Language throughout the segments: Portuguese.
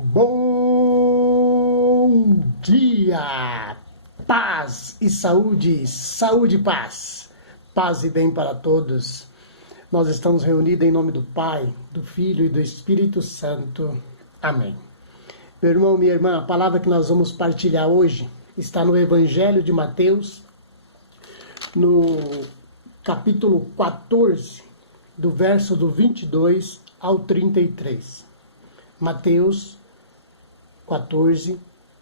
Bom dia! Paz e saúde, saúde e paz. Paz e bem para todos. Nós estamos reunidos em nome do Pai, do Filho e do Espírito Santo. Amém. Meu irmão, minha irmã, a palavra que nós vamos partilhar hoje está no Evangelho de Mateus, no capítulo 14, do verso do 22 ao 33. Mateus 14,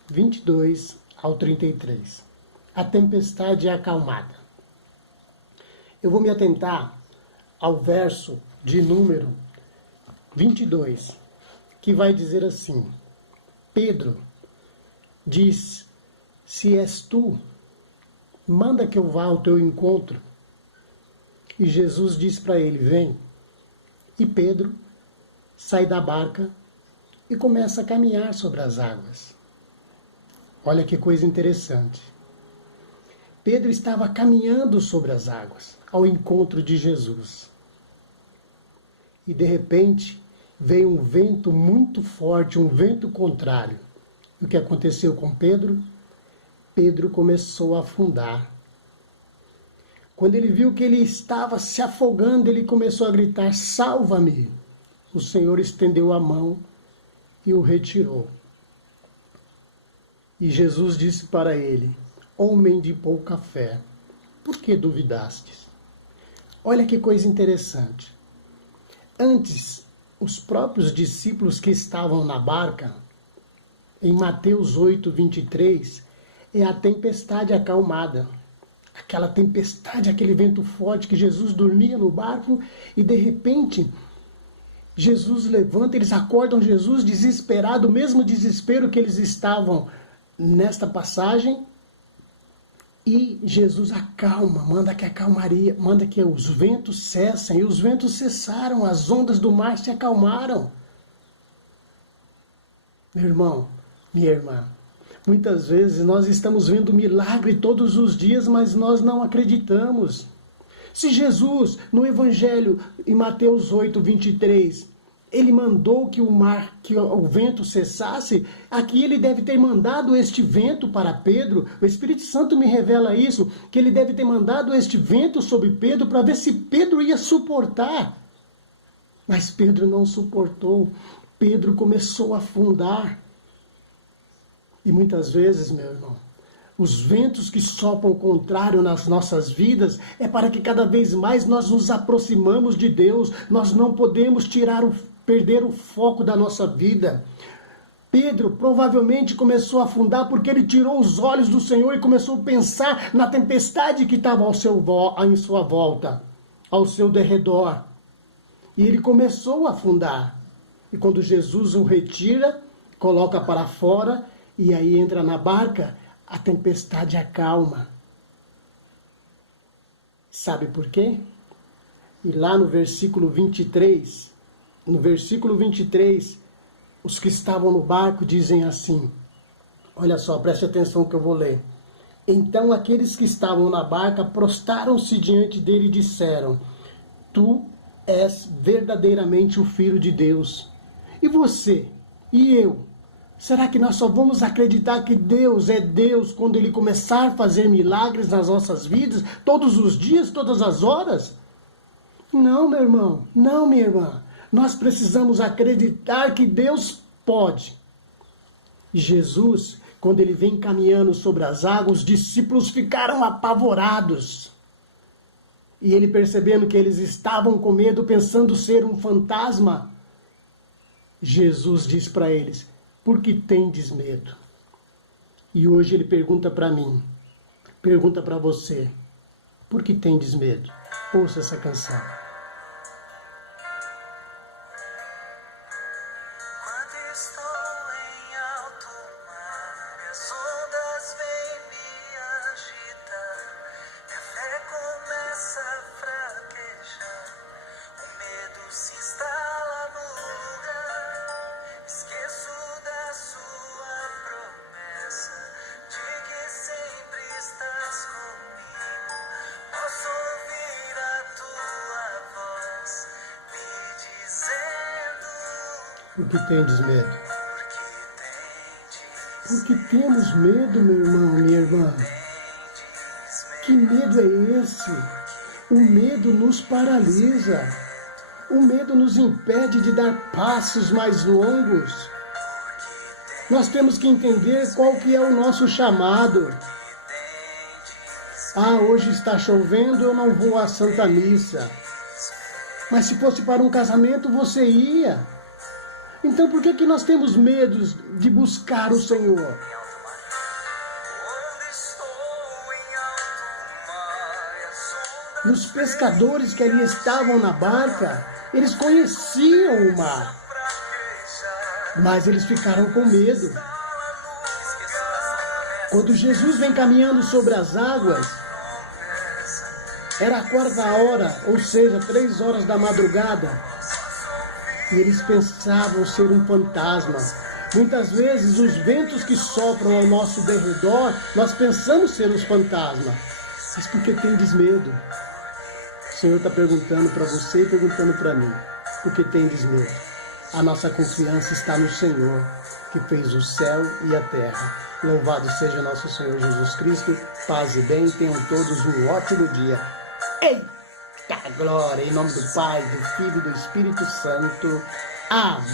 22 ao 33. A tempestade é acalmada. Eu vou me atentar ao verso de número 22, que vai dizer assim: Pedro diz: se és tu, manda que eu vá ao teu encontro. E Jesus diz para ele: vem. E Pedro sai da barca e começa a caminhar sobre as águas. Olha que coisa interessante. Pedro estava caminhando sobre as águas ao encontro de Jesus. E de repente veio um vento muito forte, um vento contrário. O que aconteceu com Pedro? Pedro começou a afundar. Quando ele viu que ele estava se afogando, ele começou a gritar: salva-me! O Senhor estendeu a mão e o retirou. E Jesus disse para ele: homem de pouca fé, por que duvidastes? Olha que coisa interessante. Antes, os próprios discípulos que estavam na barca, em Mateus 8, 23, é a tempestade acalmada. Aquela tempestade, aquele vento forte que Jesus dormia no barco e de repente Jesus levanta, eles acordam Jesus desesperado, o mesmo desespero que eles estavam nesta passagem, e Jesus acalma, manda que a calmaria, manda que os ventos cessem, e os ventos cessaram, as ondas do mar se acalmaram. Meu irmão, minha irmã, muitas vezes nós estamos vendo milagre todos os dias, mas nós não acreditamos. Se Jesus, no Evangelho, em Mateus 8, 23, ele mandou que o vento cessasse, aqui ele deve ter mandado este vento para Pedro. O Espírito Santo me revela isso, que ele deve ter mandado este vento sobre Pedro para ver se Pedro ia suportar. Mas Pedro não suportou. Pedro começou a afundar. E muitas vezes, meu irmão, os ventos que sopram o contrário nas nossas vidas é para que cada vez mais nós nos aproximamos de Deus. Nós não podemos perder o foco da nossa vida. Pedro provavelmente começou a afundar porque ele tirou os olhos do Senhor e começou a pensar na tempestade que estava em sua volta, ao seu derredor. E ele começou a afundar. E quando Jesus o retira, coloca para fora e aí entra na barca, a tempestade acalma. Sabe por quê? E lá no versículo 23, os que estavam no barco dizem assim, olha só, preste atenção que eu vou ler. Então aqueles que estavam na barca prostraram-se diante dele e disseram: tu és verdadeiramente o Filho de Deus. E você? E eu? Será que nós só vamos acreditar que Deus é Deus quando Ele começar a fazer milagres nas nossas vidas, todos os dias, todas as horas? Não, meu irmão, não, minha irmã. Nós precisamos acreditar que Deus pode. E Jesus, quando Ele vem caminhando sobre as águas, os discípulos ficaram apavorados. E Ele, percebendo que eles estavam com medo, pensando ser um fantasma, Jesus diz para eles: por que tendes medo? E hoje ele pergunta para mim, pergunta para você: por que tendes medo? Ouça essa canção. Quando estou em alto mar, as ondas vêm me agitar, minha fé começa a fraquejar, o medo se instala no lugar, esqueço da sua promessa, de que sempre estás comigo, posso ouvir a tua voz, me dizendo: Por que tendes medo? porque Porque temos medo, meu irmão, minha irmã. Que medo é esse? O medo nos paralisa. O medo nos impede de dar passos mais longos. Nós temos que entender qual que é o nosso chamado. Ah, hoje está chovendo, eu não vou à Santa Missa. Mas se fosse para um casamento, você ia. Então por que nós temos medo de buscar o Senhor? E os pescadores que ali estavam na barca, eles conheciam o mar, mas eles ficaram com medo. Quando Jesus vem caminhando sobre as águas, era a 4ª hora, ou seja, 3 horas da madrugada, e eles pensavam ser um fantasma. Muitas vezes os ventos que sopram ao nosso derredor, nós pensamos ser os fantasmas, mas porque tendes medo? O Senhor está perguntando para você e perguntando para mim, por que tendes medo? A nossa confiança está no Senhor, que fez o céu e a terra. Louvado seja nosso Senhor Jesus Cristo. Paz e bem, tenham todos um ótimo dia. Eita glória! Em nome do Pai, do Filho e do Espírito Santo. Amém.